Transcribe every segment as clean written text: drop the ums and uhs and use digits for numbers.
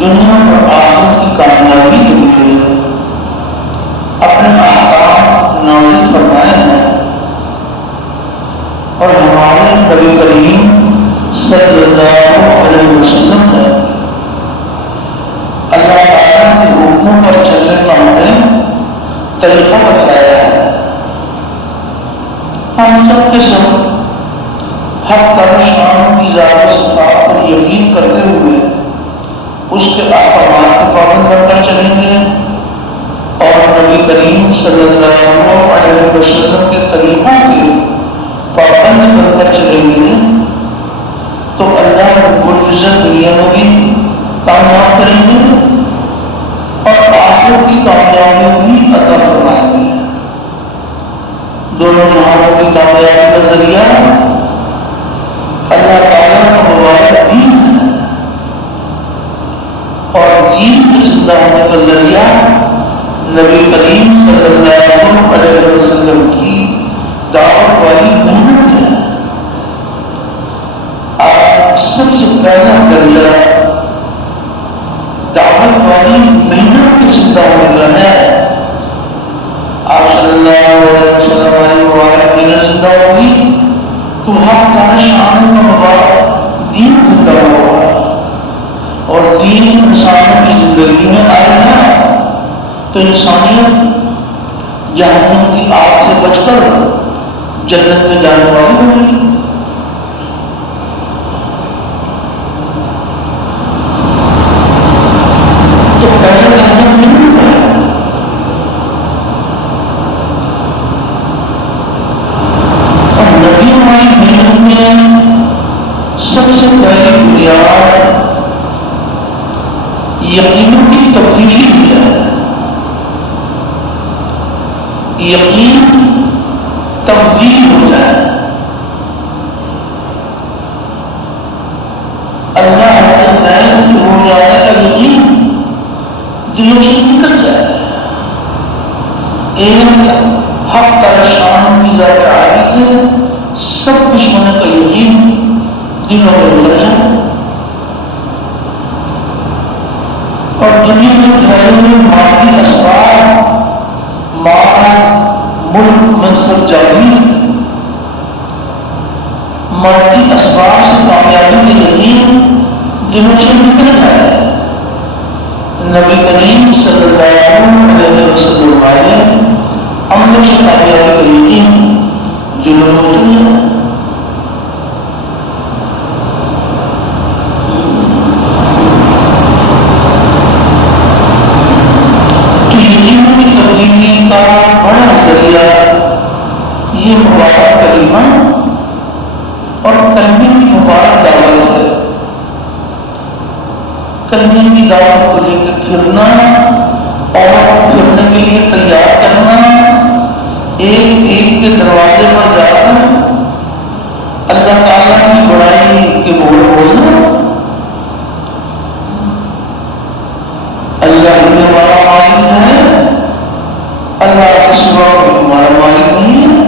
دنیا اور آخرت کی کامیابی کے لیے اپنے احکام نازل فرمائے ہیں اور ہمارے نبی کریم صلی اللہ علیہ وسلم نے اللہ تعالیٰ کے حکموں پر چلنے کا ہمیں طریقہ بتایا ہے۔ ہم سب کے سب حق شان کی ذات صفات پر یقین کرتے ہوئے اس کے احکامات کے پابند بن کر چلیں گے اور نبی کریم صلی اللہ علیہ وسلم کے طریقوں کے پابند بن کر چلیں گے تو اللہ رب العزت دنیا میں بھی کامیاب کریں گے اور آخرت کی کامیابی بھی عطا فرمائیں گے۔ دونوں جہانوں کی کامیابی کا ذریعہ اللہ تعالیٰ کا مبارک دین ہے اور دین کے زندہ ہونے کا ذریعہ نبی کریم صلی اللہ علیہ وسلم کی دعوت والی محنت ہے۔ آج سب سے پہلا درجہ دعوت والی محنت کے زندہ ہونے کا ہے۔ آپ صلی اللہ علیہ وسلم علیہ زندہ ہوگی تو حق شان کا مبارک دین زندہ ہوگا اور دین انسانوں کی زندگی میں آئے گا تو انسانیت جہنم کی آگ سے بچ کر جنت میں جانے والی ہوگی۔ تو پہلے لازم نہیں ہے اور نبیوں والی محنت میں سب سے پہلی بنیاد یقینوں کی تبدیلی ہے۔ یقین تبدیل ہو جائے، اللہ سے ہو جائے کا یقین دلوں سے نکل جائے، ایک حق کا شان کی ذات عالی سے سب کچھ ہونے کا یقین دلوں میں اتر جائے اور دنیا میں گھروں میں مادی اسباب مال ملک منصب جاگیر مادی اسباب سے کامیابی کے یقین دلوں سے نکل جائے۔ نبی کریم صلی اللہ علیہ وسلم عمل سے کامیابی کا یقین دلوں میں اتر جائے۔ بڑا ذریعہ یہ مبارک کلمہ اور کلمے کی مبارک دعوت ہے۔ کلمے کی دعوت کو لے کے پھرنا اور پھرنے کے لیے تیار کرنا، ایک ایک کے دروازے پر جا کر اللہ تعالیٰ کی بڑائی کے بول بولنا، اللہ ہی ہمارا مالک ہے، اللہ کے سوا کوئی ہمارا مالک نہیں ہے،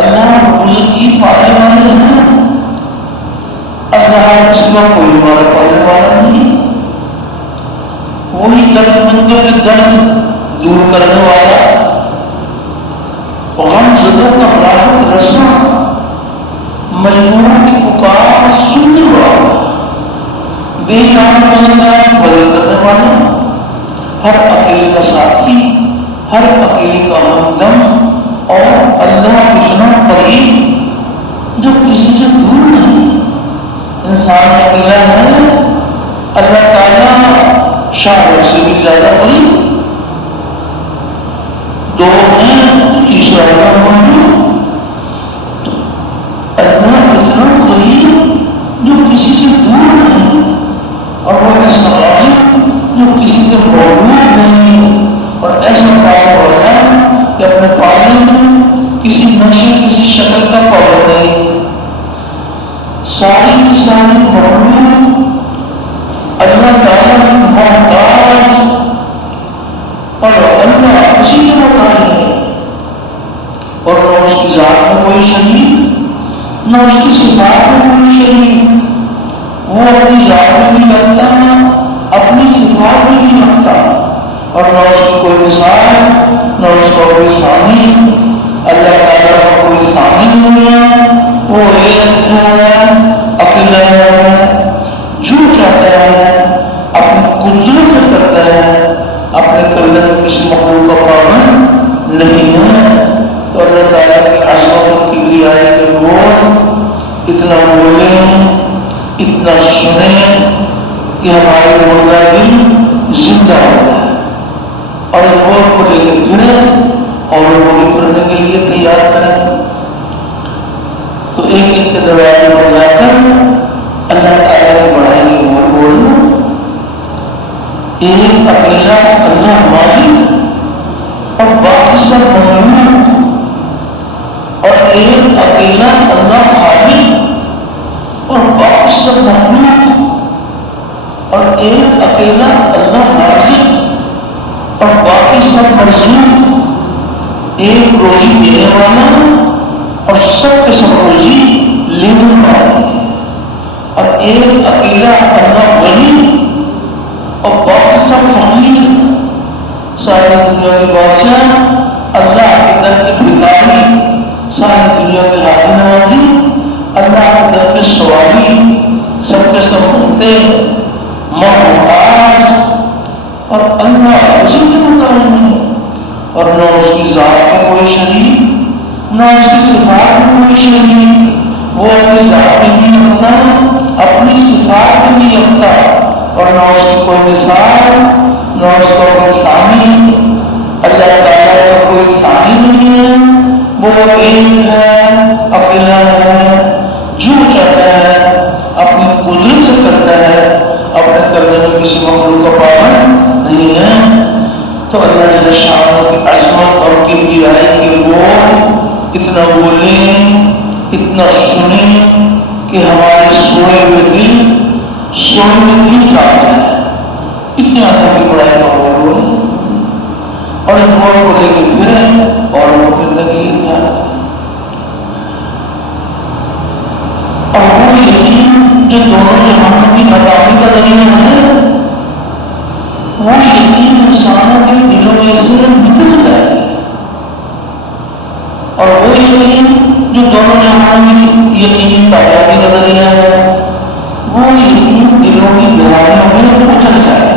اللہ کی پالنے والے ہیں، اللہ کے سوا کوئی ہمارا پالنے والا نہیں، وہی درد مندوں کے درد دور کرنے والا، غم زدوں کا راحت رساں، مجبوروں کی پکار سننے والا، بے جان مسئلہ بدل کرنے والا، ہر اکیلے کا ساتھی، ہر اکیلے کا ہمدم اور اللہ اتنا قریب جو کسی سے دور نہیں۔ انسان اکیلا ہے، اللہ تعالیٰ شاعر سے بھی زیادہ قریب، دو ہیں تیسرا موجود، اللہ اتنا قریب جو کسی سے دور نہیں اور وہ ایسا قریب جو کسی سے موجود نہیں اور ایسا پایا والا کہ اپنے پالنے میں کسی نقشے کسی شکل کا پابند نہیں، ساری کی ساری معلوم اللہ تعالیٰ کی محتاج اور اللہ اسی کے محتاج ہے اور نہ اس کی ذات میں کوئی شریک، نہ اس کی صفات میں کوئی شریک، وہ اپنی ذات میں بھی رکھتا ہے، اپنی صفات میں بھی رکھتا، اور نہ اس کی کوئی مثال، نہ اس کا کوئی ثانی۔ اللہ تعالیٰ کا کوئی ثانی نہیں ہے، وہ ایک ہے، اکیلا ہے، جو چاہتا ہے اپنی قدرت سے کرتا ہے، اپنے کرنے میں کسی مخلوق کا پابند نہیں ہے۔ تو اللہ تعالیٰ کی عظمت اور کبریائی کے لوگ اتنا بولیں، اتنا سنیں کہ ہمارے مردہ دل زندہ ہو جائے، اور اس بول کو لے کے پھریں اور لوگوں کو پڑھنے کے لیے تیار کریں۔ تو ایک ایک کے دروازے پر جا کر اللہ تعالیٰ کی بڑائی کی بول بولنا، ایک اکیلا اللہ مالک اور باقی سب مخلوق، اور ایک اکیلا اللہ خالق اور باقی سب مخلوق، اور ایک اکیلا اللہ رازق اور باقی سب مرزوق، ایک روزی دینے والا اور سب کے سب روزی لینے والا، اور ایک اکیلا اللہ ولی اور باقی سب فقیر۔ ساری دنیا کے بادشاہ اللہ کے در کی بھکاری، ساری دنیا کی حاضر نوازی اللہ کے در کے سوالی، سب کے سب ہوتے محتاج، اور اللہ اسی کے محتاج نہیں، اور نہ اس کی ذات میں کوئی شریک، نہ اس کی صفات میں کوئی شریک۔ وہ اپنی ذات میں نہیں رکھتا، اپنی صفات میں نہیں رکھتا، اور نہ اس کی کوئی مثال، نہ اس کا کوئی ثانی۔ اللہ تعالیٰ کا کوئی ثانی نہیں ہے، وہ ایک ہے، اکیلا ہے، جو چاہتا ہے اپنی قدرت سے کرتا ہے، اپنے کرنے میں کسی مخلوق کا پابند نہیں ہے۔ تو اللہ جل شانہ کی عظمت اور کبریائی کے بول اتنا بولیں، اتنا سنیں کہ ہمارے سوئے ہوئے دل سونے میں دل جاگ جائے، اتنے آدھا کی بڑائی کا بول بولیں، اور اس بول کو لے کے پھریں اور وہ زندگی جائے۔ اور وہ یقین جو دونوں جہانوں کی ناکامی کا ذریعہ ہے، وہ یقین انسانوں کے دلوں میں سے نکل جائے، اور وہ یقین جو دونوں جہانوں کی یقینی کامیابی کا ذریعہ ہے، وہ یقین دلوں کی گہرائیوں میں اتر جائے۔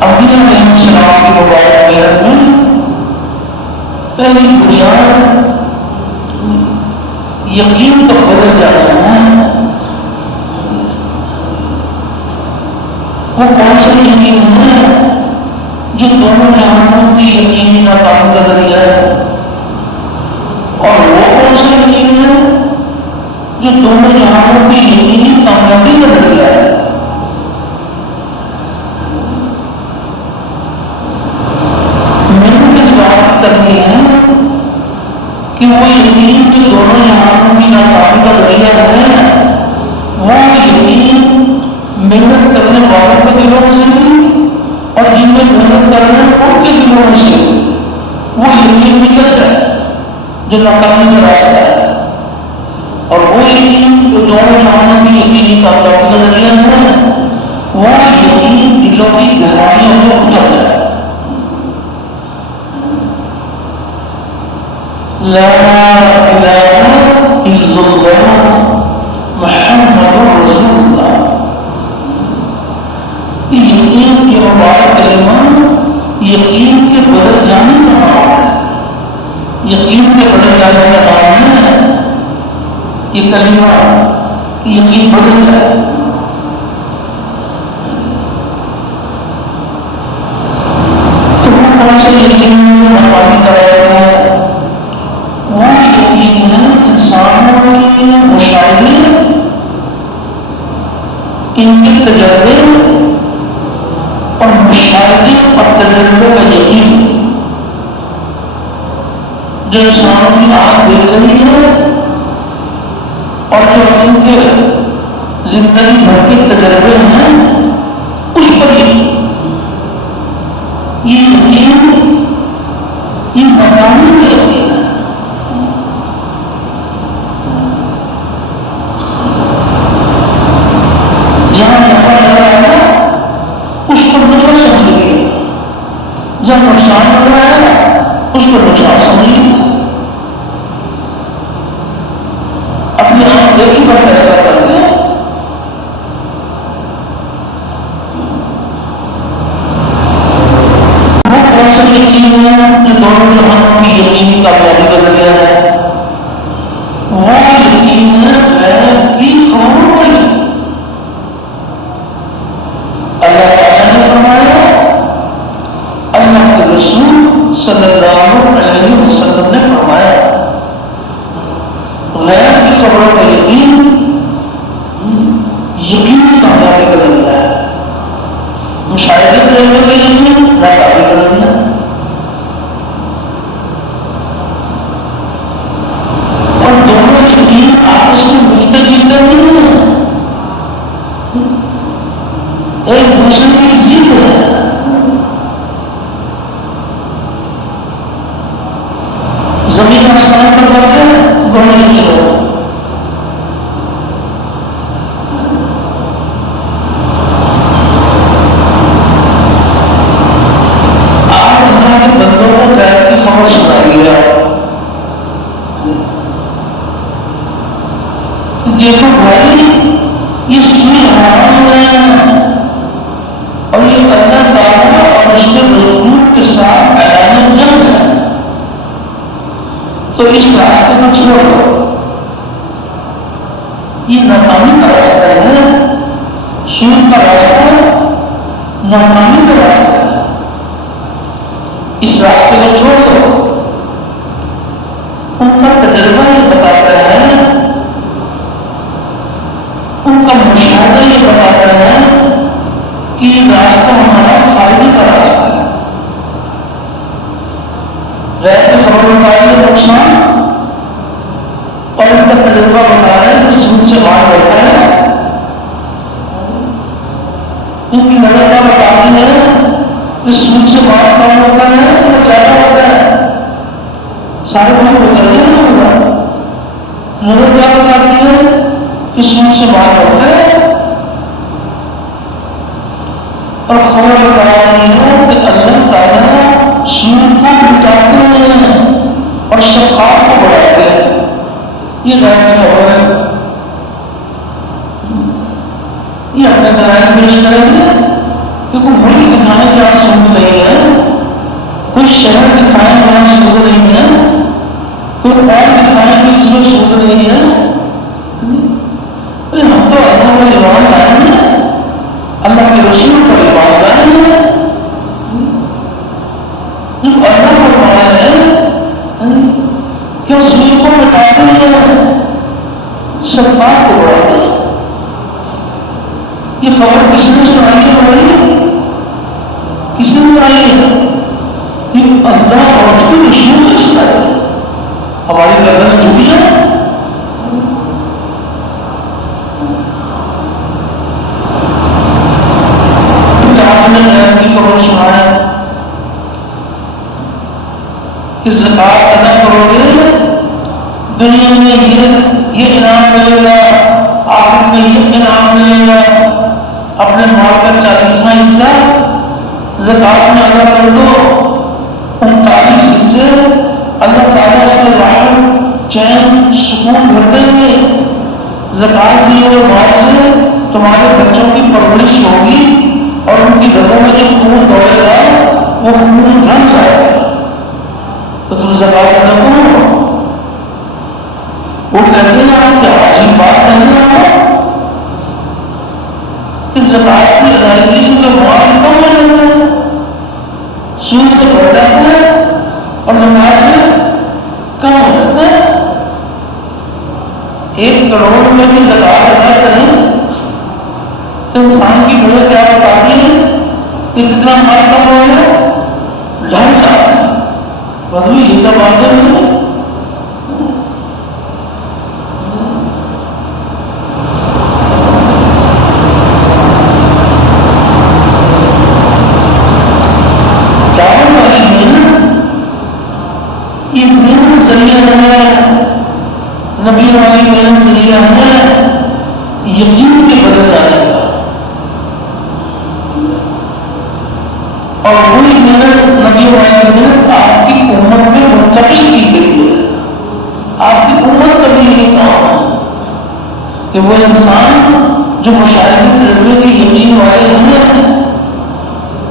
انبیاء علیہ السلام کی مبارک محنت میں پہلی بنیاد یقین کا بدل جانا ہے۔ وہ کون سا یقین ہے جو دونوں جہانوں کی یقینی ناکامی کا ذریعہ ہے، اور وہ کون سا یقین ہے جو دونوں جہانوں کی یقینی کامیابی کا ذریعہ ہے؟ محنت اس بات کرنی ہے کہ وہ یقین جو دونوں جہانوں کی ناکامی کا ذریعہ ہے، وہ یقین محنت کرنے والوں کے دلوں سے بھی، اور جن میں محنت کر رہے ہیں ان کے دلوں سے وہ یقین نکل جائے جو ناکامی کا راستہ ہے، اور وہ یقین جو دونوں جہانوں کی یقینی کامیابی کا ذریعہ ہے، وہ یقین دلوں کی گہرائیوں میں اتر جائے۔ لا الہ الا اللہ محمد رسول اللہ۔ یقین کی مبارک کلمہ یقین کے بدل جانے کا نام ہے، یقین کے بدل جانے کا نام ہے یہ کلمہ، یقین بدل جائے۔ تو وہ کون سے یقین ناکامی کرایا ہے؟ وہ یقین ہے انسانوں کے مشاہدے، ان کے تجربے اور مشاہدے اور تجربے کا یقین، جو انسانوں کی آنکھ دیکھ رہی ہے اور جو ان کے زندگی بھر کے تجربے ہیں اس پر یقین۔ یہ یقین یہ مقامی کا یقین ہے۔ زمین آسمان پر فرق ہے، گونے کی لوگ دیکھو بھائی یہ سوئی حرام ہے اور یہ اللہ تعالیٰ اور اس کے رسول کے ساتھ اعلان جنگ ہے، تو اس راستے کو چھوڑ دو، یہ ناکامی کا راستہ ہے، سود کا راستہ ناکامی کا راستہ ہے، اس راستے کو چھوڑ دو۔ ان کا تجربہ یہ بتاتا ہے، ان کا مشاہدہ یہ بتاتا ہے کہ یہ راستہ ہمارا فائدے کا راستہ ہے، غیر کی خبر بتائی ہے نقصان، اور ان کا تجربہ بتا رہا ہے کہ سود سے باہر ہوتا ہے، ان کی نظر کیا بتاتی ہے کہ سود سے باہر کم ہوتا ہے یا زیادہ ہوتا ہے، سارے لوگ بدل نہیں ہوگا، نظر کیا بتاتی ہے کہ سود سے باہر ہوتا ہے، اور خبر بتا رہی ہے کہ اللہ تعالیٰ سود کو مٹاتے ہیں اور شفاعت کو بڑھاتے ہیں، یہ غیر کی خبر ہے۔ یہ اپنے دلائل پیش کریں گے کہ کوئی ملک دکھانے کے یہاں سود نہیں ہے، کوئی شہر دکھانے کے یہاں سود نہیں ہے، کوئی اور دکھانے کے جس میں سود نہیں ہے، ہم تو اللہ پر ایمان لائے ہیں، اللہ کے رسول پر ایمان لائے ہیں، جب اللہ پر مانے ہیں کہ اس سود کو مٹاتے ہیں، شفاعت کو بڑھاتے ہیں۔ یہ خبر کس نے سنائی ہے بھائی؟ کس نے سنائی ہے؟ یہ اللہ اور اس کے رسول نے سنائی ہے، ہماری گردن جھکی ہے۔ کی خبر سنایا کہ زکات ادا کرو گے دنیا میں یہ انعام ملے گا، آخرت میں یہ انعام ملے گا، اپنے مال کا 40واں حصہ زکات میں ادا کر دو، 39 حصے اللہ تعالیٰ اس کے راحت چین سکون بھر دیں گے، زکات دیے ہوئے مال سے تمہارے بچوں کی پرورش ہوگی اور ان کی گھروں میں جو خون دوڑے گا وہ خون رنگ جائے گا، تو تم زکات ادا کرو۔ وہ کہتے ہیں آپ کیا عجیب بات نہیں ہے کہ زکات کی ادائیگی سے جو مال کم ہو جاتا ہے، سود سے بڑھ جاتا ہے اور زکات سے کم ہو جاتا ہے۔ 1 کروڑ میں بھی زکات ادا کریں تو انسان کی بڑے کیا بتاتی ہے کہ کتنا مال کم ہو گیا، ڈھل جاتا ہے، بدلو یہ تو بات نہیں ہے۔ چاول والی محنت یہ محنت ذریعہ ہے، نبی والی محنت ذریعہ ہے یقین کے بدل جانے کا، اور وہی محنت نبی والی محنت آپ کی امت میں منتقل کی گئی ہے۔ آپ کی امت کا بھی یہی کام ہے کہ وہ انسان جو مشاہدے تجربے کے یقین والے ہیں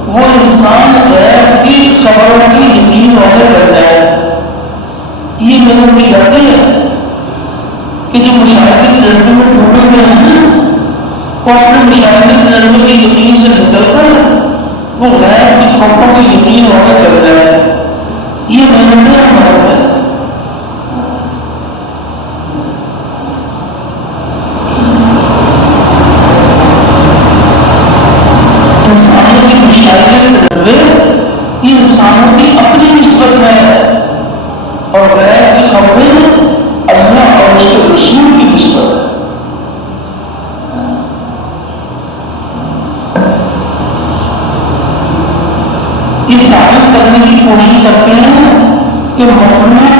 وہ انسان غیر کی خبروں کی یقین والے بن جائے۔ یہ محنت بھی کرتے ہیں کہ جو مشاہدے تجربے میں ڈوبے ہوئے ہیں وہ اپنے مشاہدے تجربے کے یقین سے نکل کر وہ غیر کی خبروں کے یقین والے بن جائے۔ یہ محنت ہے ہمارے میں۔ انسانوں کی مشاہدے تجربے یہ انسانوں کی اپنی نسبت میں ہے اور غیر کی خبریں اللہ اور اس کے رسول کی نسبت ہے۔ یہ ثابت کرنے کی کوشش کرتے ہیں کہ مخلوق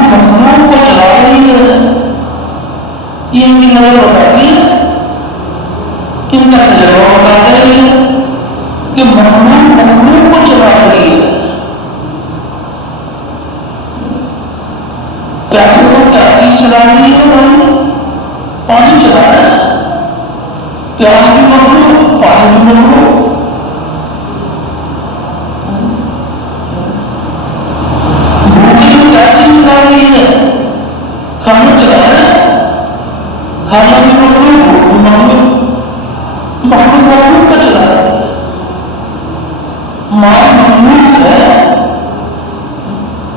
ان کا تجربہ بتاتا ہے کہ مخلوق کو چلا رہی ہے. کیا چیز چلا رہی ہے؟ پانی چلا رہا ہے. پیاس بھی مخلوق، پانی بھی مخلوق. کھانا چلا رہا ہے، کھانا بھی مخلوق کا چلا رہا ہے. ماں مخلوق ہے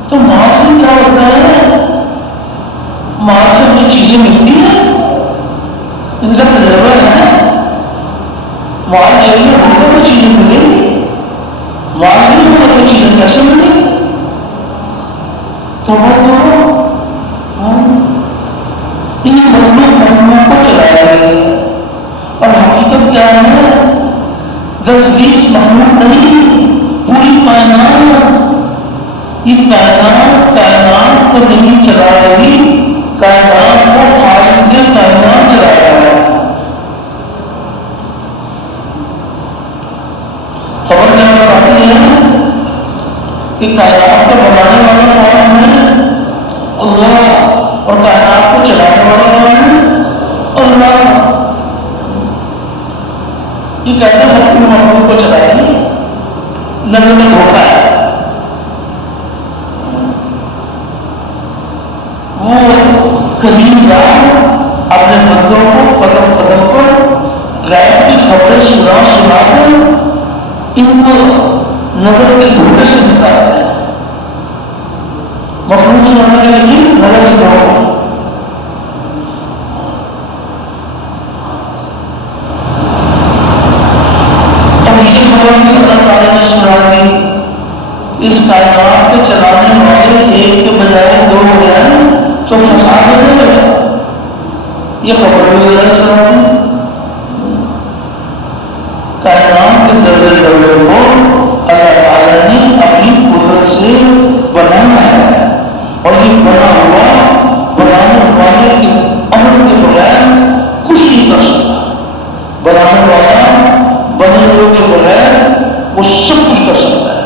تو ماں سے کیا ہوتا ہے؟ ماں سے ہمیں چیزیں ملتی ہیں، ان کا تجربہ ہے. ماں چاہیے ہوگا تو چیزیں ملیں گی، ماں نہیں ہوگا تو چیزیں کیسے ملیں گی؟ تو یہ مخلوق کو چلایا گیا ہے. اور حقیقت کیا ہے؟ 10-20 مخلوق نہیں، پوری کائنات. یہ کائنات کو نہیں چلا رہی، کائنات کو خالق نے کائنات چلا رہا ہے. خبر کیا بتاتی ہے کہ کائنات کو بنانے والا کون ہے؟ اللہ. اور کائنات کو چلانے والا کون ہے؟ اللہ. یہ کہتے ہیں اپنے مخلوق کو چلائے گی، نظر ہوتا ہے. وہ قدیم ذات اپنے بندوں کو قدم قدم پر غیب کی خبریں سنا کر ان کو نظر کے دھوکے سے نکالتے ہیں. مخلوق سنانے کے لیے نظر سے دھوکا. اس کائنات کے چلانے والے ایک کے بجائے 2 ہو جائیں تو فساد ہو جائے گا. یہ خبر بھی سنا دی. کائنات کے ذرے ذرے کو اللہ تعالیٰ نے اپنی قدرت سے بنانا ہے. اور یہ بنا ہوا بنانے والے کے امر کے بغیر کچھ نہیں کر سکتا. بنانے والا بنے ہوئے کے بغیر وہ سب کچھ کر سکتا ہے.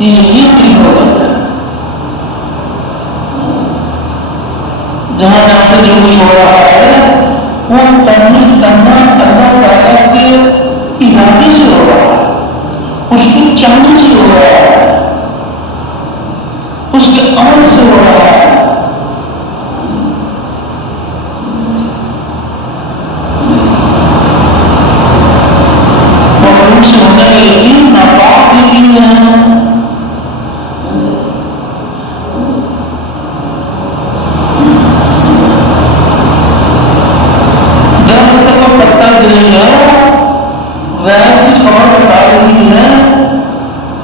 یہ چیز ہو جاتا ہے. جہاں جہاں سے جو کچھ ہو رہا ہے وہ تنہا اللہ تعالیٰ کے ارادے سے ہو رہا ہے، اس کے چاہنے سے ہو رہا ہے، اس کے امر سے ہو رہا ہے. مخلوق سے ہونے کے یقین ناپاک یقین ہے.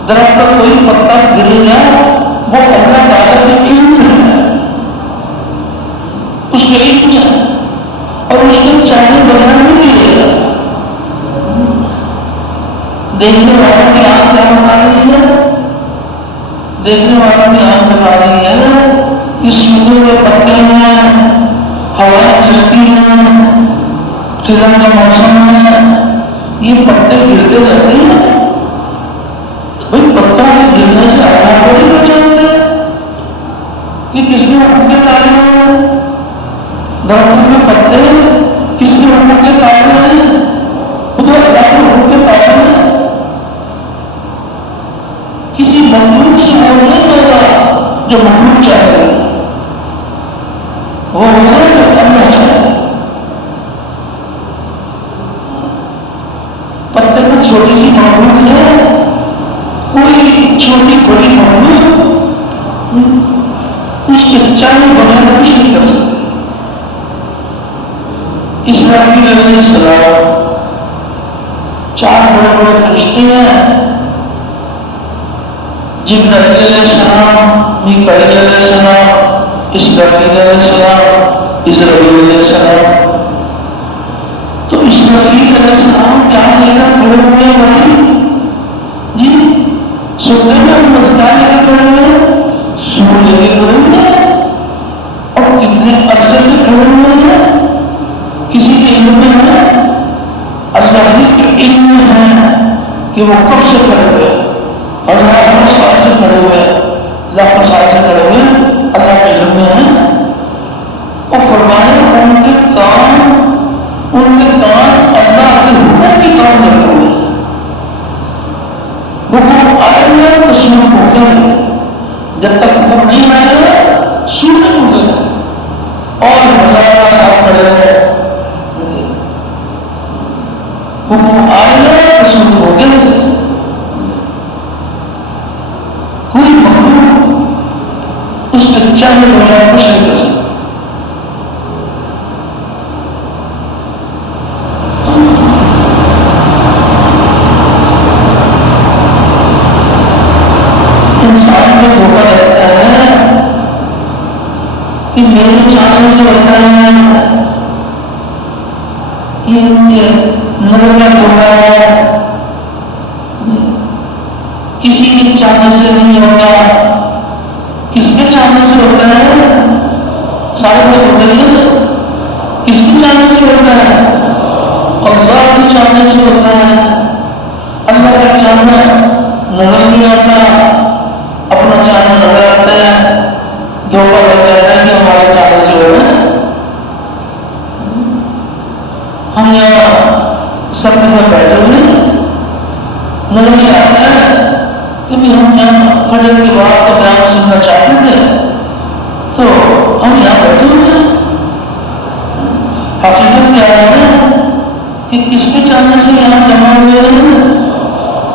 درخت کا کوئی پتا گرے گا وہ اللہ تعالیٰ کے علم ہے، اس کے علم ہے اور اس کے چاہنے بغیر نہیں ملے گا. دیکھنے والا کی آنکھ کیا بتا رہی ہے؟ دیکھنے والا کی آنکھ بتا رہی ہے کہ سورج کے پتے میں ہوائیں چلتی ہیں، خزاں کا موسم ہے، یہ پتے گرتے رہتے ہیں. بھائی پتوں کے گرنے سے اللہ کو نہیں بچاتے کہ کس نے حکم کے تارے ہیں؟ درختوں کے پتے کس کے حکم کے تارے ہیں؟ خود اللہ کے حکم کے تارے ہیں. کسی مخلوق سے وہ نہیں ہوگا جو مخلوق چاہے، وہ ہوگا جو اللہ چاہے. پتے میں چھوٹی سی مخلوق ہے، کوئی چھوٹی بڑی مخلوق اس کے چاہنے بغیر کچھ نہیں کر سکتی. اسرافیل علیہ السلام 4 بڑے بڑے فرشتے ہیں. جبرائیل علیہ السلام، میکائیل علیہ السلام، اسرافیل علیہ السلام، اسرائیل علیہ السلام. تو اسرافیل علیہ السلام کیا لے کر کھڑے ہوئے بھائی جی؟ سننے میں ہم مسکا لے کے کھڑے ہوئے، سور لے کے کھڑے ہوئے، اور کتنے عرصے سے کھڑے ہوئے ہیں؟ کسی کے علم میں ہے وہ کب سے کھڑے ہوئے، ہزاروں سال سے کھڑے ہوئے، لاکھوں سال سے کھڑے ہوئے، اللہ کے علم میں ہیں. اور فرمائے ان کے کام اللہ کے حکم کی کام لگے ہوئے. حکم آئے گا تو سور بھوکیں گے، جب تک حکم نہیں آئے گا سور نہیں بھوکیں گے. اور ہزاروں سال کھڑے ہوئے، حکم آئے گا تو سور بھوکیں گے. کوئی مخلوق اس کے چاہنے والا کچھ نہیں کر سکتا. انسان کو دھوکہ رہتا ہے کہ میرے چاہنے سے ہوتا ہے، یہ نظر کا دھوکہ ہے، کسی کے چاہنے سے نہیں ہوتا. کس کے چاہنے سے ہوتا ہے؟ سارے لوگ ہوتے ہیں. کس کے چاہنے سے ہوتا ہے؟ اللہ کے چاہنے سے ہوتا ہے. اللہ کا چاہنا نظر نہیں آتا، اپنا چاہنا نظر آتا ہے. دھوکہ لگ جاتا ہے کہ ہمارے چاہنے سے ہو رہا ہے. ہم یہاں سب کے ساتھ بیٹھے ہوئے نظر نہیں آتا ہے کہ ہم یہاں فجر کے بعد کا بیان سننا چاہتے تھے تو ہم یہاں بیٹھے ہوئے ہیں. حقیقت کیا ہے کہ کس کے چاہنے سے یہاں جمع ہوئے ہیں؟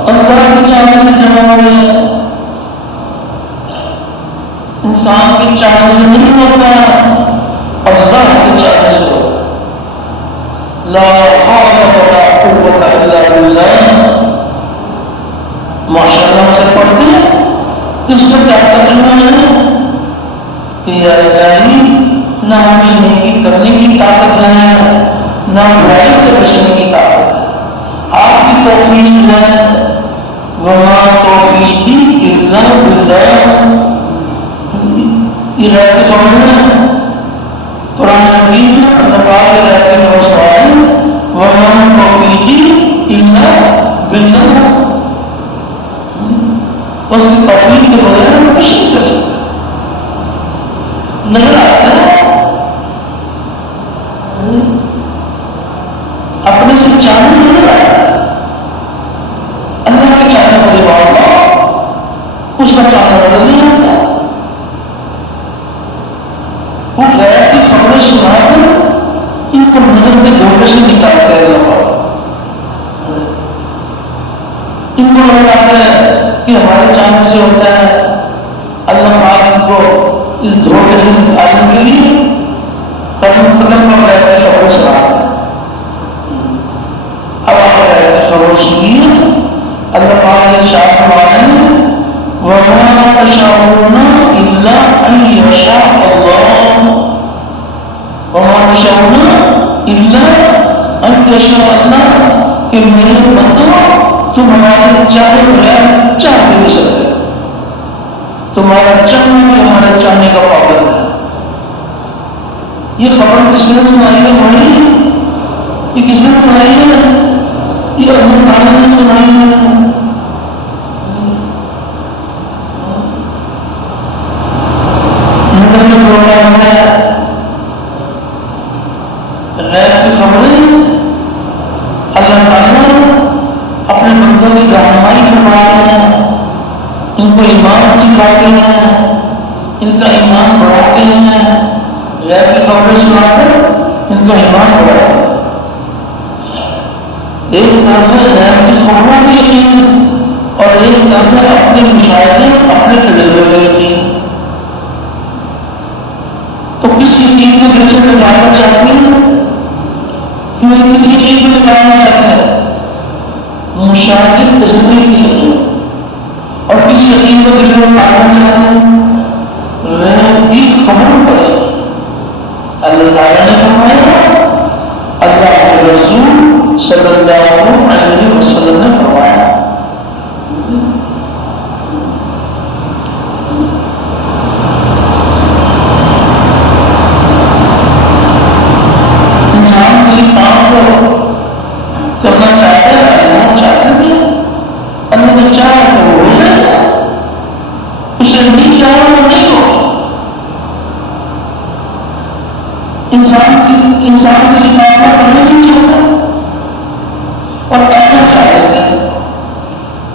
اللہ کے چاہنے سے جمع ہوئے ہیں. انسان کے چاہنے سے نہیں ہوتا، اللہ کے چاہنے سے ہوتا. لا حول ولا قوت الا باللہ. ماشاء اللہ سے پڑھتے ہیں تو اس کا کیا ترجمہ ہے کہ یا الہی نہ ہمیں نیکی کرنے کی طاقت ہے نہ برائی سے بچنے کی طاقت ہے، آپ کی توفیق ہے. وما توفیقی الا باللہ. یہ رہتے سمجھنا قرآن حکیم میں اللہ پاک رہتے ہیں وسوائے وما توفیقی الا باللہ. اس کی توفیق کے بغیر ہم کچھ نہیں کر سکتے. نظر آتا ہے اپنے سے چاہنے نظر آتا ہے. اللہ کے چاہنے والے بات اس کا چاہنے والا نہیں آتا. وہ غیر کی خبریں سنا کر ان کو نظر کے دھوکے سے نکالتے ہیں. ان کو لگ آتا ہے کہ ہمارے چاہنے سے ہوتا ہے. اللہ پاک کو اس دھوکے سے نکالنے کے لیے قدم قدم پر رہتے خبریں سناتے ہیں. اب آپ رہتے خبر سنیے. اللہ پاک نے شاہ فرمایا وما تشاءون الا ان یشاء اللہ. وما تشاءون الا ان یشاء اللہ کہ میرے بندوں تمہارے چاہے بغیر چاہ نہیں سکتے. تمہارا چاہنا بھی ہمارے چاہنے کا پابند ہے. یہ خبر کس نے سنائی ہے؟ بڑی یہ کس نے سنائی ہے؟ یہ اللہ تعالیٰ نے سنائی ہے. پروگرام ہے غیب کی خبریں اللہ تعالیٰ اپنے بندوں کی رہنمائی کرواتے ہیں، ان کو ایمان سکھاتے ہیں، ان کا ایمان بڑھاتے ہیں. غیب کی خبریں سنا کر ان کا ایمان بڑھاتے ہیں. ایک طرف ہے غیب کی خبروں کی یقین اور ایک طرف ہے اپنے مشاہدے اپنے تجربے کا یقین. تو کسی چیز کو دل سے نکالنا چاہتے ہیں کہ وہ کسی چیز کو نکالنا چاہتے ہیں مشاہدے تجربے کی یقین، اور کسی یقین کو دل میں نکالنا چاہتے ہیں غیب کی خبر پڑے. اللہ تعالیٰ نے فرمایا، اللہ کے رسول صلی اللہ علیہ وسلم نے فرمایا انسان کسی کام کو کرنا چاہتا ہے، اللہ چاہتے تھے انسان کسی کام کو کرنا نہیں چاہتا اور کرنا چاہتا ہے.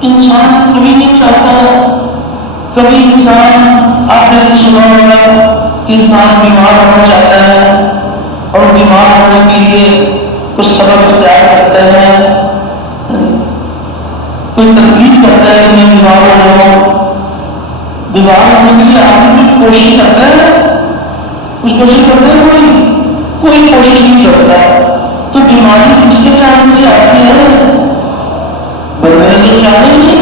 انسان کبھی نہیں چاہتا. کبھی انسان آپ نے سنا ہوگا کہ انسان بیمار ہونا چاہتا ہے اور بیمار ہونے کے لیے کچھ سبب اختیار کرتا ہے, کوئی تکلیف کرتا ہے کہ میں بیمار ہو جاؤں. بیمار ہونے کے لیے آپ کچھ کوشش کرتا ہے, کچھ کوشش کرتا ہے, کوئی کوشش نہیں کرتا. تو بیماری کس کے چاہنے سے آتی ہے؟ بندے تو چاہتے نہیں,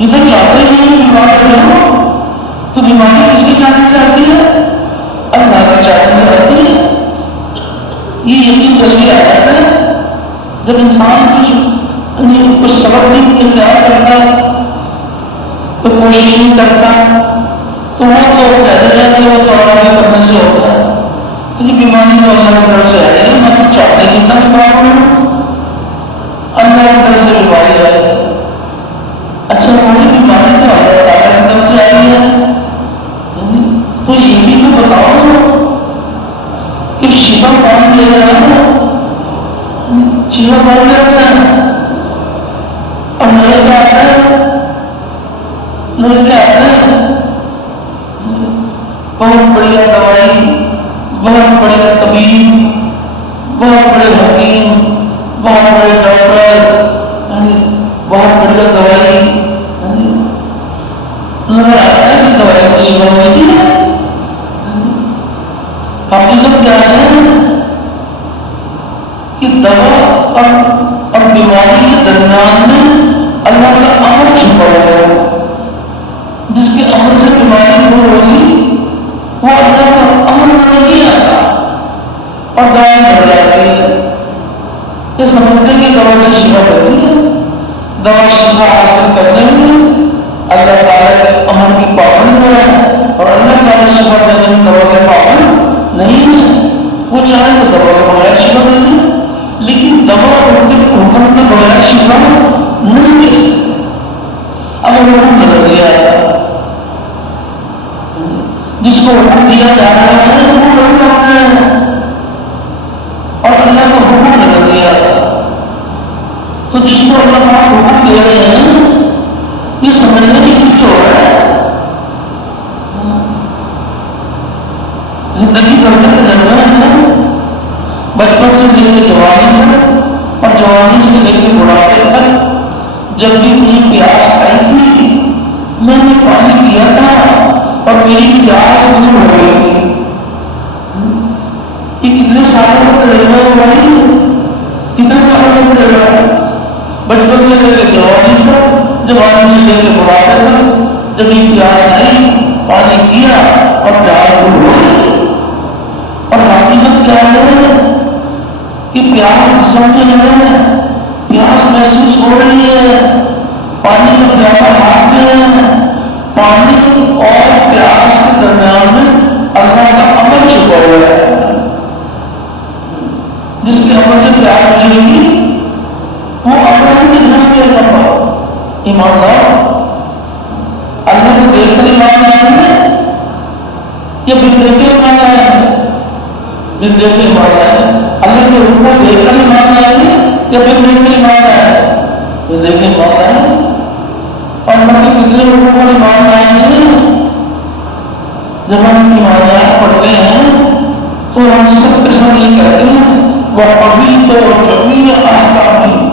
یہ تو چاہتے نہیں بیمار ہو جاؤ. تو بیماری کس کے چاہنے سے آتی ہے؟ اللہ کے چاہنے سے آتی ہے. یہ یقین تصویر آ جاتا ہے جب انسان کچھ سبب نہیں اختیار کرتا, تو کوشش نہیں کرتا, تو وہ تو پیدا جاتی ہے, وہ تو اللہ کے کرنے سے ہوتا ہے. تو یہ بیماری تو اللہ کی طرف سے آئے گی. میں تو چاہتے نہیں تھا بیمار ہوں, اللہ کی طرف سے بیماری آئے گی. اچھا وہی بیماری تو اللہ تعالیٰ کی طرف سے آئی ہے. تو یہ بھی تو بتاؤ کہ شفا کون دے رہا ہے؟ شفا کون دیتا ہے؟ اور نئے کیا آتا ہے؟ نئے کیا آتا ہے؟ بہت بڑھیا دوائی, بہت بڑھیا طبیب, بہت بڑے حکیم, بہت بڑے ڈاکٹر, بہت بڑھیا دوائی نظر آتا ہے کہ دوائی کو شفا ملتی ہے. حقیقت کیا ہے کہ دوا اور بیماری کے درمیان میں اللہ کا امر چھپا ہوا ہے. جس کے امر سے بیماری دور ہوگی وہ اللہ کا امر میں نہیں آتا اور دوائی بڑھ جاتی ہے. یہ سمجھتے کہ دوا سے شفا ہوتی ہے. دوا شفا حاصل کرنے میں اللہ تعالیٰ کے امر کی پابند ہے اور اللہ تعالیٰ شفا دینے میں دوا کے پابند نہیں ہے. وہ چاہے تو دوا کے بغیر شفا دے دیں, لیکن دوا ان کے حکم کے بغیر شفا نہیں دے سکتے. اگر حکم نظر دیا جاتا, جس کو حکم دیا جا رہا ہے وہ نہیں کرتا ہے, اور اللہ کو حکم نظر دیا جاتا, تو جس کو اللہ کا حکم دے رہے ہیں یہ سمجھنے کی چیز ہو رہا ہے. زندگی بھر کے درمیان ہے, بچپن سے لے کے جوانی تک اور جوانی سے لے کے بڑھاپے تک جب بھی مجھے پیاس آئی تھی میں نے پانی پیا تھا اور میری پیاس دور ہو گئی تھی. یہ کتنے سالوں کا تجربہ ہوا ہے, کتنے سالوں کا تجربہ ہے. بچپن سے لے کے جوانی تک, جوانی سے لے کے بڑھاپے تک جب یہ پیاس آئی پانی پیا اور پیاس دور ہو گئی. اور حقیقت کیا ہے کہ پیاس سمجھ رہے ہیں, پیاس محسوس ہو رہی ہے, پانی کا پیاسا ہاتھ میں ہے. پانی اور پیاس کے درمیان میں اللہ کا امر چھپا ہوا ہے. جس کے امر سے پیاس ملے گی وہ امر سے کتنا دیر کرتا ایمان لاؤ. اللہ کو دیکھ کر ایمان لائیں گے یا بن دیکھے ایمان لائیں گے؟ بن دیکھے ایمان لائیں گے. اللہ کے حکم کو دیکھ کر ایمان لائیں گے یا بن دیکھے ایمان لائیں گے؟ بن دیکھے ایمان لائیں گے. اور اللہ کے کتنے حکم پر ایمان لائیں گے؟ جب ہم ایمانیات پڑھتے ہیں تو ہم سب کے ساتھ یہ کہتے ہیں وہ ابھی تو جمی احکامی.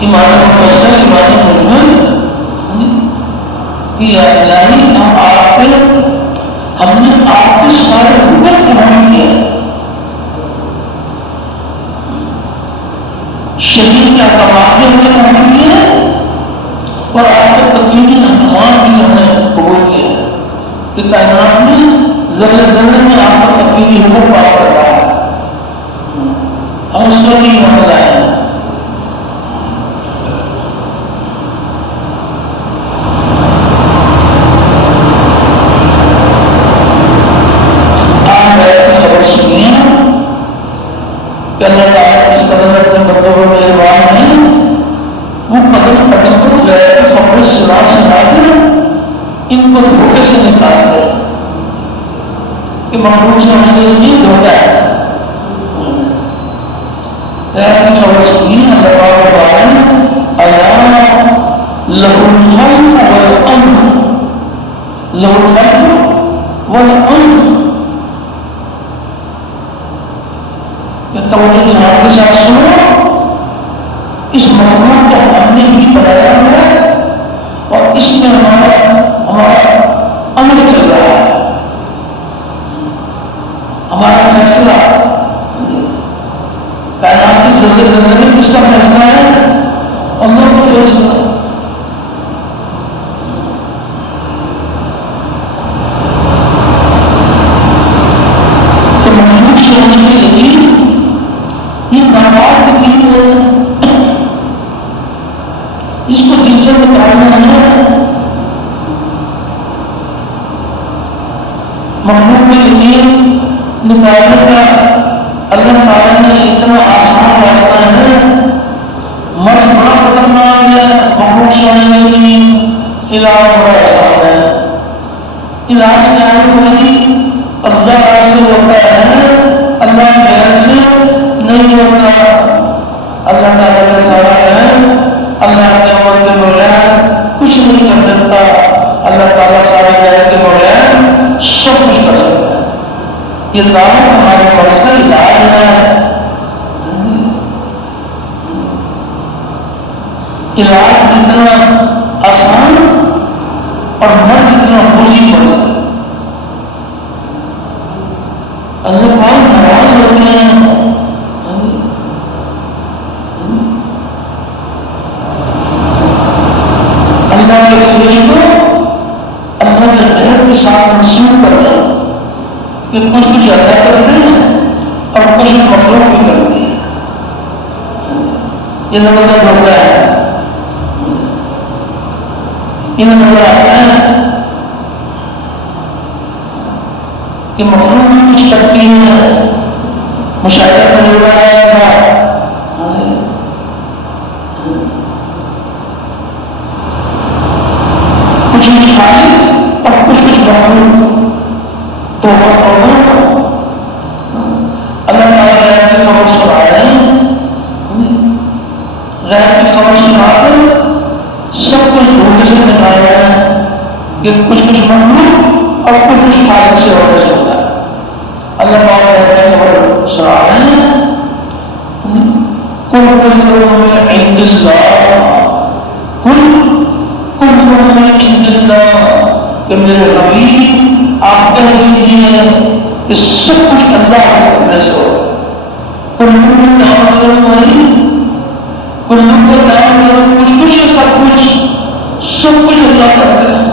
ایمان مفسر, ایمان مجمل کہ الہی ہم نے آپ کے سارے حکم قبول کیا, شریعت کے احکامات بھی ہم نے قبول کیے اور آپ کے تقلیدی احکامات بھی ہم نے قبول کیا کہ کائنات میں ذرے ذرے میں آپ کا تقلیدی حکم پاس کر رہا ہے. ہم اس کو بھی ایمان لائے ہیں. کہ اللہ تعالیٰ اس قدر اپنے بندوں کو مہربان ہے, وہ قدم کو غیر خبر سنا کر ان کو دھوکے سے نکال دے. کہ مخلوق سمجھتے ہیں دھوکہ ہے. کی خبر سنی اللہ پاک بارے ایا لہو الخلق والامر، لہو الخلق والامر. توجہ جناب کے ساتھ سنو، اس مخلوق کو ہم نے ہی بنایا ہے اور اس میں ہمارا امر چل رہا ہے، ہمارا فیصلہ. کائنات کی ضرورت میں کس کا فیصلہ ہے؟ اللہ کا فیصلہ. تو مخلوق سوچنے کے لیے یہ ناپاک دین ہے، اس کو دل سے اتارنا ہے. مخلوق کے لیے نکالنے کا اللہ تعالیٰ نے اتنا آسان راستہ ہے. مرض بڑا خطرناک ہے، مخلوق سونے کے لیے علاج بڑا آسان ہے. علاج کیا ہے؟ اللہ سے ہوتا ہے، اللہ غیر سے نہیں ہوتا. اللہ تعالیٰ کا سارا ہے، اللہ کے امر کے بغیر کچھ نہیں کر سکتا. اللہ تعالیٰ سارے غیر کے بغیر سب کچھ کر سکتا ہے. یہ دعوت ہمارے پاس کا علاج ہے. علاج جتنا آسان اور مرض جتنا خوشی پڑ سکتا. اللہ بہت ناراض ہوتے ہیں. اللہ کے فریض کو اللہ کے غیر کے ساتھ منسوخ کرنا کہ کچھ کچھ ادا کرتے ہیں اور کچھ مخلوق بھی کرتے ہیں. یہ نظر ہوتا ہے، یہ نظر آتا ہے کہ مخلوق بھی کچھ کرتی ہے. مشاہدہ کرنے والا ہے کچھ کچھ خاص اور کچھ کچھ مخلوق. تو اللہ تعالیٰ غیر کی خبر سنا رہے ہیں، غیر کی خبر سنا کر سب کچھ دھوکے سے نکالا ہے کہ کچھ کچھ مخلوق اور کچھ کچھ خالق سے ہو سکتا ہے. اللہ تعالیٰ غیر کی خبر سنا رہے ہیں کل من عند اللہ، کل من عند اللہ، کہ میرے حبیب آپ کہہ دیجیے کہ سب کچھ اللہ کے کرنے سے ہو. کل کا کام کرو وہی، کل کا کام کرو کچھ کچھ سب کچھ اللہ کرتے ہیں.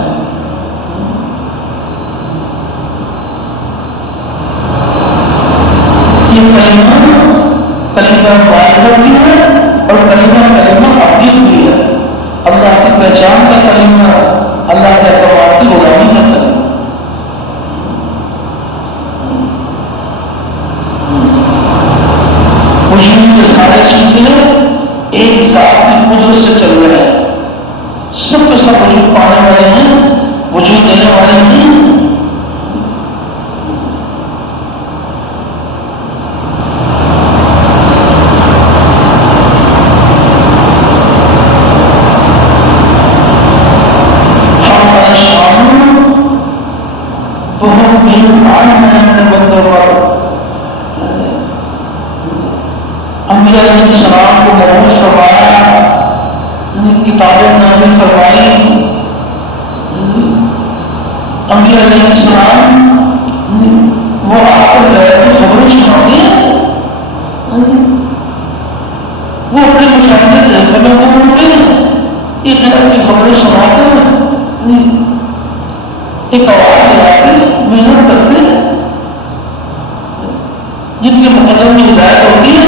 یہ کلمہ واحدہ بھی ہے اور کلمہ عبدیت بھی ہے. اللہ کی پہچان کا کلمہ، اللہ کے اعتبار کی غلامی کا کلمہ. وجود کے سارے سلسلے ایک ذات کی قدرت سے چل رہے ہیں. سب کے سب وجود پانے والے ہیں، وجود دینے والے ہیں. انبیاء علیہ السلام کو مبعوث فرمایا، کتابیں نازل فرمائی. انبیاء علیہ السلام وہ آپ کو غیر کی خبریں سناتے ہیں. وہ اپنے مشاہدے کے میں وہ ہوتے ہیں، ایک غیر کی خبریں سناتے ہیں، ایک آواز دلاتے محنت کرتے ہیں. جن کے مقدم میں ہدایت ہوتی ہے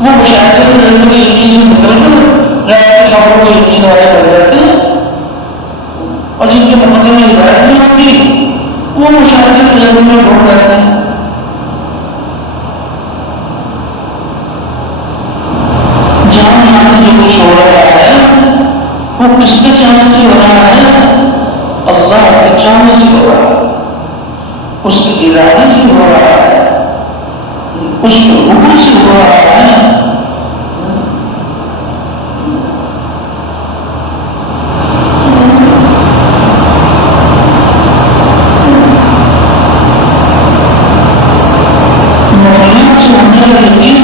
وہ مشاہدے کے ذریعے یقین سے نکل کر غیر کی خبروں کو یقین والے کر جاتے ہیں، اور جن کے مقدم میں ہدایت نہیں ہوتی وہ مشاہدے کے ذریعے میں ڈھونڈ جاتے ہیں. جہاں یہاں سے جو کچھ ہو رہا ہے وہ کس کے چاہنے سے ہو رہا ہے؟ اللہ کے چاہنے سے ہو رہا ہے. اس کے ارادے سے ہو رہا ہے، اس کے حکم سے ہو رہا ہے. مخلوق سے ہونے کا یقین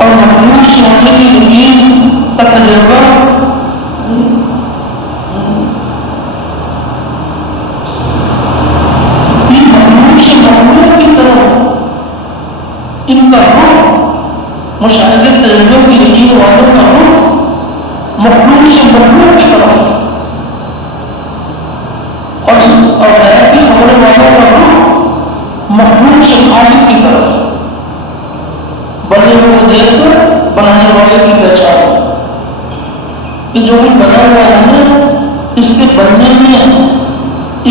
اور مخلوق سے ہونے کے یقین کا تجربہ ان کا رخ مشاہدے تجربوں کی یقین والوں کا رخ مخلوق سے مخلوق کی طرف اور غیر کی خبریں والوں کا رخ مخلوق سے خالق کی طرف. بنے ہوئے کو دیکھ کر بنانے والے کی پہچان کہ جو بھی بنا ہوا ہے نا اس کے بننے میں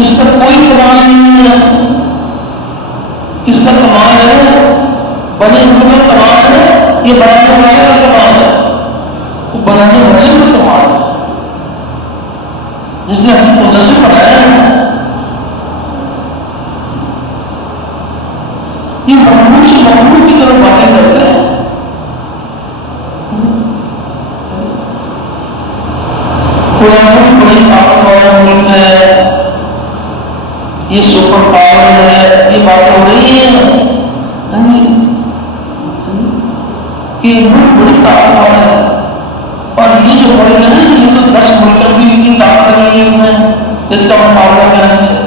اس کا کوئی کمال نہیں ہے. کس کا کمال ہے؟ بنے ہوئے کا کمال ہے، یہ بنانے والے کا کمال ہے. وہ بنانے والے کا کمال ہے جس نے اپنی قدرت سے بنایا ہے. یہ مخلوق سے مخلوق کی طرف باتیں کرتے ہیں. بڑی طاقت والا ملک ہے، یہ سپر پاور ہے، یہ باتیں ہو رہی ہیں کہ ملک بڑی طاقت والا ہے. اور یہ جو ملک ہے یہ تو 10 ملک بھی اتنی طاقت نہیں ہے انہیں اس کا مقابلہ کریں گے.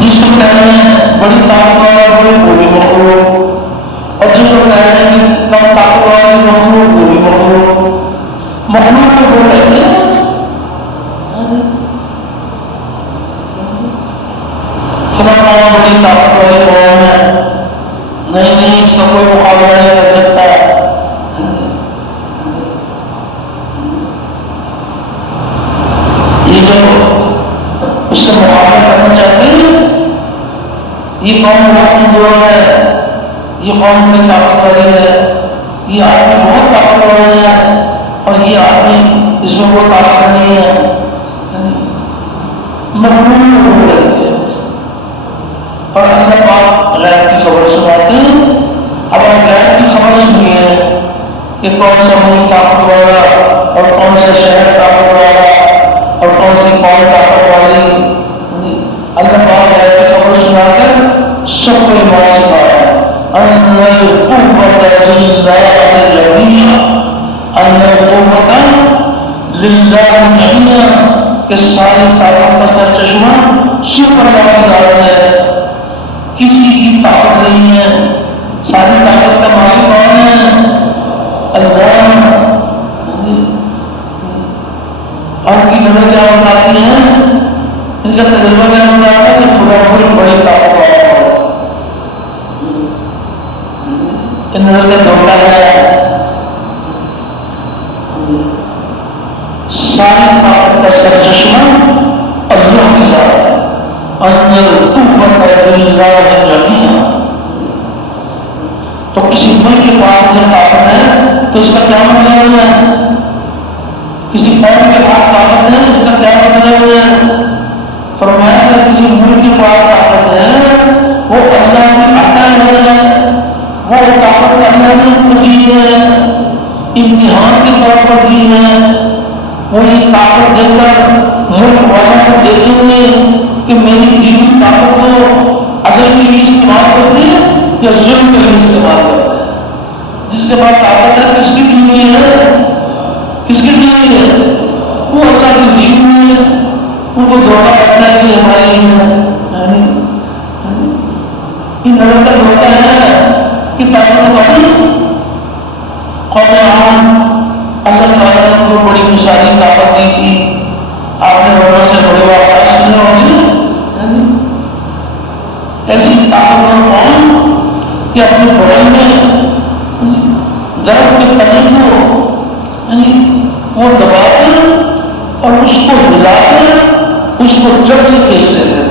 جس کو کہہ رہے ہیں بڑی طاقت والا ملک وہ بھی مخلوق، اور جس کو کہہ رہے ہیں کہ کم طاقت والا مخلوق وہ بھی مخلوق. مخلوق کو وہ کہتے ہیں بڑی طاقت والی قوم ہے، نہیں اس کا کوئی مقابلہ نہیں کر سکتا. یہ جو اس سے مقابلہ کرنا چاہتے ہیں یہ قوم بہت کمزور ہے، یہ قوم بڑی طاقت والی ہے، یہ آدمی بہت طاقت والا ہے اور یہ آدمی اس میں کوئی طاقت نہیں ہے. مخلوق کو رہتے ہیں اور اللہ پاک غیب کی خبر سناتے ہیں. اب آپ غیب کی خبر سنیے کہ کون سا ملک طاقت والا اور کون سا شہر طاقت والا اور کون سی قوم طاقت والی. اللہ پاک غیب کی خبر سنا کر سب کو ایمان سکھایا. ان القوة لله جميعا، ان القوة لله جميعا کہ ساری طاقت کا سر چشمہ صرف اللہ کی ذات ہے، کسی کی طاقت نہیں ہے. ساری طاقت کا مالک کون ہے؟ اللہ. اور ان کی نظر کیا بتاتی ہے، ان کا تجربہ کیا بتاتا ہے کہ خدا بہت بڑی طاقت والا ہے. ان نظر کا دھوکہ ہے. ساری طاقت کا سر چشمہ اللہ کی ذات ہے. تو کسی ملک کے پاس جو طاقت ہے تو اس کا کیا مطلب ہے؟ کسی قوم کے پاس طاقت ہے اس کا کیا مطلب ہے؟ فرمایا کہ کسی ملک کے پاس طاقت ہے وہ اللہ کی عطا ہے، وہ طاقت اللہ نے ان کو دی ہے، امتحان کے طور پر دی ہے. وہ یہ طاقت دے کر ملک والوں کو دیکھیں گے کہ میری دی ہوئی طاقت کو اگر کے لیے استعمال کرتے ہیں یا ظلم کے لیے استعمال کرتے ہیں. جس کے پاس طاقت ہے کس کی دی ہوئی ہے؟ کس کی دی ہوئی ہے؟ وہ اللہ کی دی ہوئی ہے. ان کو دھوکہ رکھنا ہے کہ ہماری ہے. یہ نظر کا دھوکہ ہے کہ طاقت بڑی قوم عام اللہ تعالیٰ نے ان کو بڑی مثالی طاقت دی تھی. آپ نے بڑوں سے بڑے واقعات سنے ہوگی. ایسی طاقتور قوم کہ اپنے بڑے میں درخت کے تنے کو وہ دبا کر اور اس کو ہلا کر اس کو جڑ سے کھینچ لیتے تھے.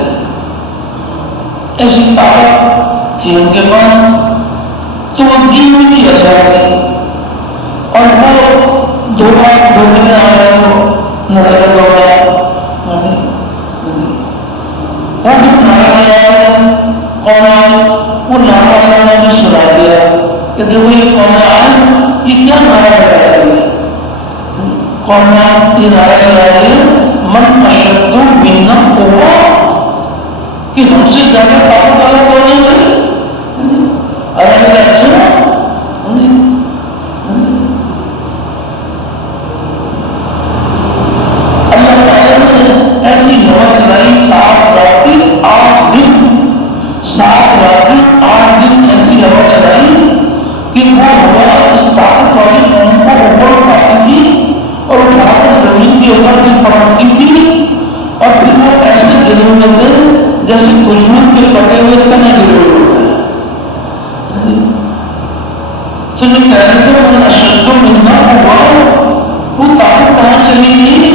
ایسی طاقت تھی ان کے پاس. تو وہ دین کی اثر تھی اور وہ دو بار دھوکے میں آ رہے ہو نظر ہو گیا کہ دیکھو یہ قوم عاد یہ کیا نعرہ لگا رہی ہے؟ قوم عاد یہ نعرہ لگا رہی ہے من اشد منا قوہ، کہ ہم سے زیادہ طاقت والا کون ہے؟ اچھا اللہ تعالیٰ نے ایسی ہوا چلائی 7 راتیں 8 دن، 7 راتیں 8 دن ایسی ہوا چلائی کہ وہ ہوا اس طاقت والی قوم کو اوپر اٹھاتی تھی اور اٹھا کر زمین کے اوپر بھی پڑھتی تھی، اور پھر وہ ایسے دنوں میں تھے جیسے کھجور کے کٹے ہوئے تنے گرے ہوئے ہیں۔ تو جو کہہ رہے تھے وہ اشد منا قوہ، وہ طاقت کہاں چلی گئی؟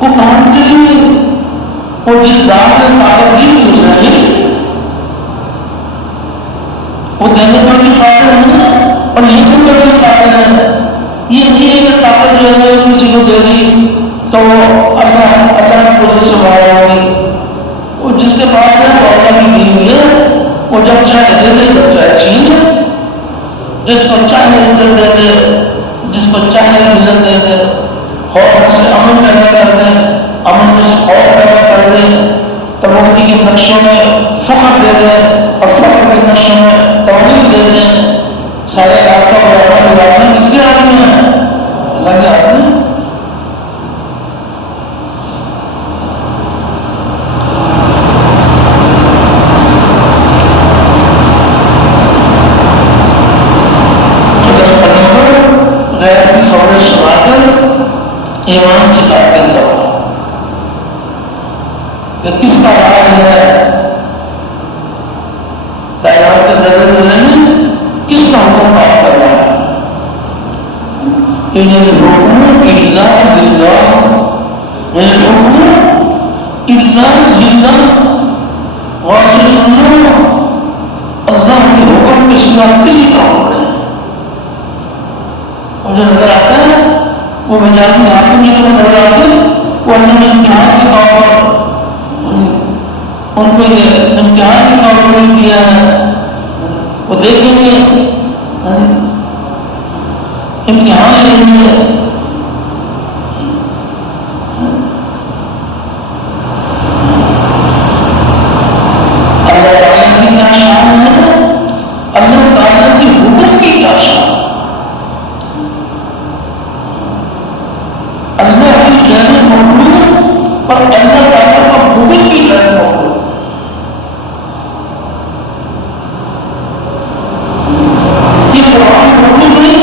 وہ کہاں چلی گئی؟ وہ جس ذات نے طاقت دی اس نے وہ دینے پر بھی قادر ہے اور لینے پر بھی قادر ہے۔ یہ نہیں ہے کہ طاقت جو ہے کسی کو دے دی تو اللہ کو سے باہر ہوگی، وہ جس کے پاس ہے وہ اللہ کی دی ہوئی ہے، وہ جب چاہے دے دے جب چاہے چھین لے، جس کو چاہے عزت دے دے، جس کو چاہے عزت دے دے، خوف سے امن پیدا کر دے، امن میں سے خوف پیدا کر دے، ترقی کے نقشوں میں فخر دے دے اور فخر کے نقشوں میں توحید دے دے۔ سارے آپ کا بڑھانا کس کے ہاتھ میں ہے؟ اللہ کے ہاتھ میں۔ ایمان سے کاٹتے رہو کہ کس کا راج ہے، کائنات کے ذرے میں کس کا حکم بات کر رہا ہے؟ ان الحکم الا للہ، الحکم الا للہ۔ غور سے سنو، اللہ کے حکم کے سوا کسی کا حکم نہیں۔ اور جو نظر آتا ہے وہ مجازی حاکم جو نظر آتے وہ اللہ نے امتحان کے طور پر ان کو یہ امتحان کے طور پر نہیں دیا ہے، وہ دیکھیں گے امتحان لیں گے۔ اللہ تعالیٰ کی کیا شان ہے، اللہ تعالیٰ کے حکم کی کیا شان، اللہ کی غیر مخلوق اور اللہ تعالیٰ کا حکم کی غیر مخلوق۔ یہ قرآن مخلوق نہیں،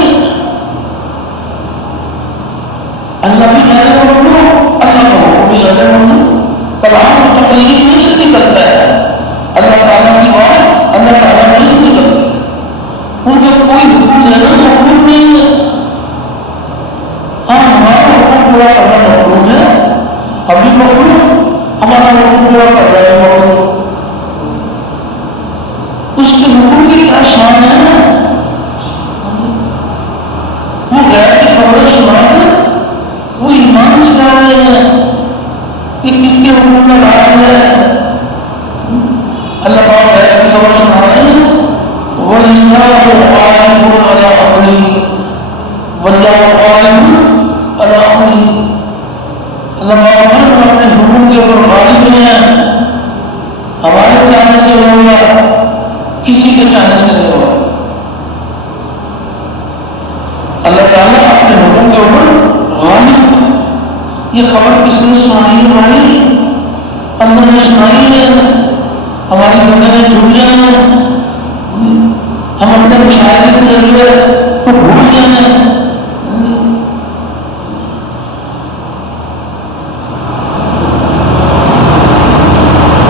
اللہ کی غیر مخلوق، اللہ کا حکم بھی غیر مخلوق۔ کلام کو تقریر نہیں سے نکلتا ہے، اللہ تعالیٰ کی بات اللہ تعالیٰ نہیں سے نکلتی، ان کا کوئی حکم دینا مخلوق نہیں ہے۔ ہاں ہمارا حکم پورا کرنا مخلوق ہے، ابھی مخلوق ہمارا حکم پورا کر رہا ہے مخلوق، اس کے حکم کی کیا شان ہے؟ وہ غیر کی خبریں سنا کر وہ ایمان سکھا رہے ہیں کہ کس کے حکم کا راج ہے۔ اللہ پاک غیر کی خبر سنا رہے ہیں، وَاللَّهُ غَالِبٌ عَلَىٰ أَمْرِهِ، وَاللَّهُ غَالِبٌ عَلَىٰ أَمْرِهِ۔ اللہ پاک اپنے حکم کے اوپر غالب ہیں، ہمارے چاہنے سے ہوگا، کسی کے چاہنے سے نہیں ہوگا۔ اللہ تعالیٰ اپنے حکم کے اوپر غالب ہے۔ یہ خبر کس نے سنائی ہے؟ ہماری اللہ نے سنائی ہے، ہماری بندے نے جھوٹ جانا ہے، ہم اپنے مشاہدے کے ذریعے کو بھول جانا ہے۔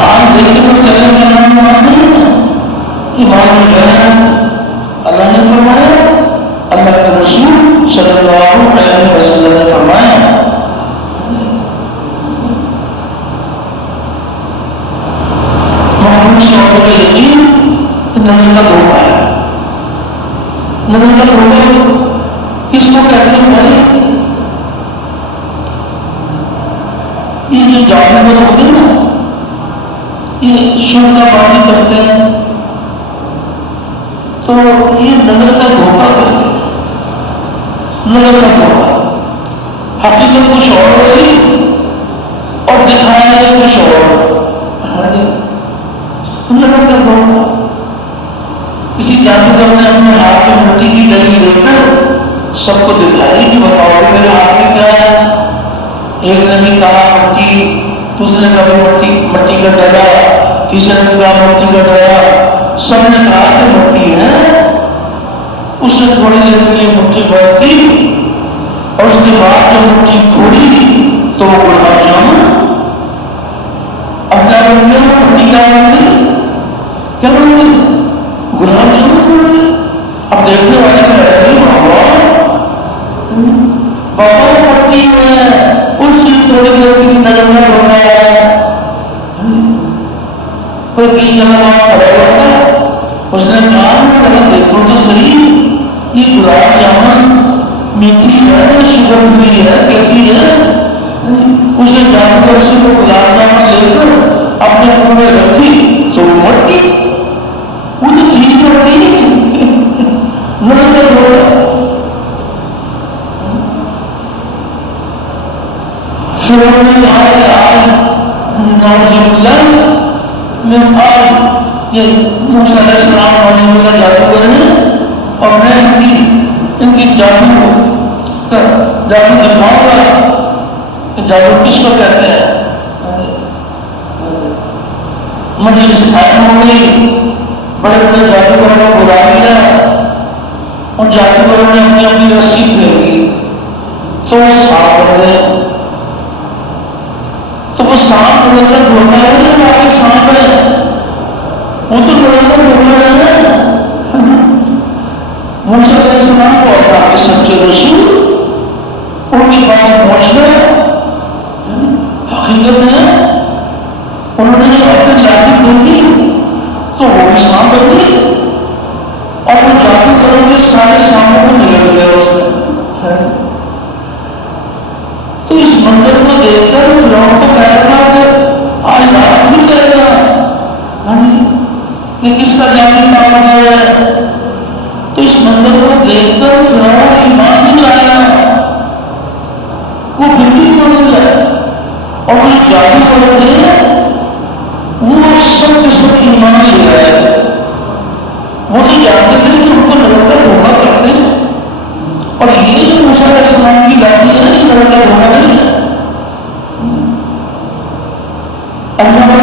آج دیکھنے کو چلنے کا نام نہیں ہے، ایمان میں گیا اللہ نے فرمایا، اللہ کے رسول صلی اللہ علیہ وسلم نے فرمایا، محمود سے عورت کے یقین نظر کا دھوکہ ہے۔ نظر کا دھوکہ کس کو کہتے ہیں بھائی؟ یہ جو جادوگر ہوتے ہیں نا، یہ شبہ بازی کرتے ہیں، تو یہ نظر نہ ہوگا، حقیقت کچھ اور ہوگی اور دکھایا جائے کچھ اور لگاتار ہوگا۔ کسی جادوگر نے اپنے ہاتھ میں مٹی کی ڈلی لے کر سب کو دکھائی کہ بتاؤ میرے ہاتھ میں کیا ہے۔ ایک نے بھی کہا مٹی، دوسرے نے کہا مٹی کا ڈلا، تیسرے نے کہا مٹی کا ڈلا، سب نے کہا کہ مٹی ہے۔ اس نے تھوڑی دیر کے لیے مٹھی بھر دی اور اس کے بعد جب مٹھی کھولی تو وہ گلاب جامن اب کیا بن گیا؟ مٹی کیا بن گئی؟ کیا بن گئی؟ گلاب جامن بن گئی۔ اب دیکھنے والے کہہ رہے بابا مٹی ہے، اس سے تھوڑی دیر کی نظر نہ ہونا ہے۔ کوئی بھی جگہ کھڑا ہوا تھا، اس نے کہا دیکھو تو صحیح، یہ گلاب جامن میٹھی ہے، شوگر فری ہے، کیسی ہے؟ اس نے جادوگر سے وہ گلاب جامن لے کر اپنے منہ میں رکھی تو وہ مٹی، وہ تو چیز مٹی مرتب ہو رہا۔ پھر انہوں نے کہا کہ آج میں آج یہ موسیٰ علیہ السلام ہونے والا جادوگر ہے اور میں ان کی جادو دکھاؤں گا کہ جادو کس کو کہتے ہیں۔ مجلس قائم ہو گئی، بڑے بڑے جادوگروں کو بلا لیا، ان جادوگروں نے اپنی اپنی رسی پھیری تو وہ سانپ بن گئے۔ تو وہ سانپ نظر ڈھونڈا ہے کہ باقی سانپ ہے، وہ تو نظر ڈھونڈا ہے۔ موسیٰ علیہ السلام کو اللہ کے سچے رسول ان کے پاس پہنچ گئے، حقیقت میں انہوں نے اپنے جادو ڈھونڈی تو وہ بھی سانپ بن گئی اور وہ جادو کروں کے سارے سانپوں کو نگل گیا اس میں۔ تو اس منظر کو دیکھ کر لوگوں کو کہہ رہا کہ آج رات بھی کہے گا کہ کس کا جادو کام ہے۔ تو اس منظر کو دیکھ کر فرعون ایمان نہیں لایا، وہ پھر بھی بول جائے اور وہ جادو کرتے ہیں وہ سب کے سب ایمان لے آئے۔ وہ نہیں جانتے تھے کہ ان کو لڑکا دھوکا کرتے ہیں، اور یہ جو موسیٰ علیہ السلام کی باتیں ہیں یہ لڑکا دھوکا نہیں ہے۔ اللہ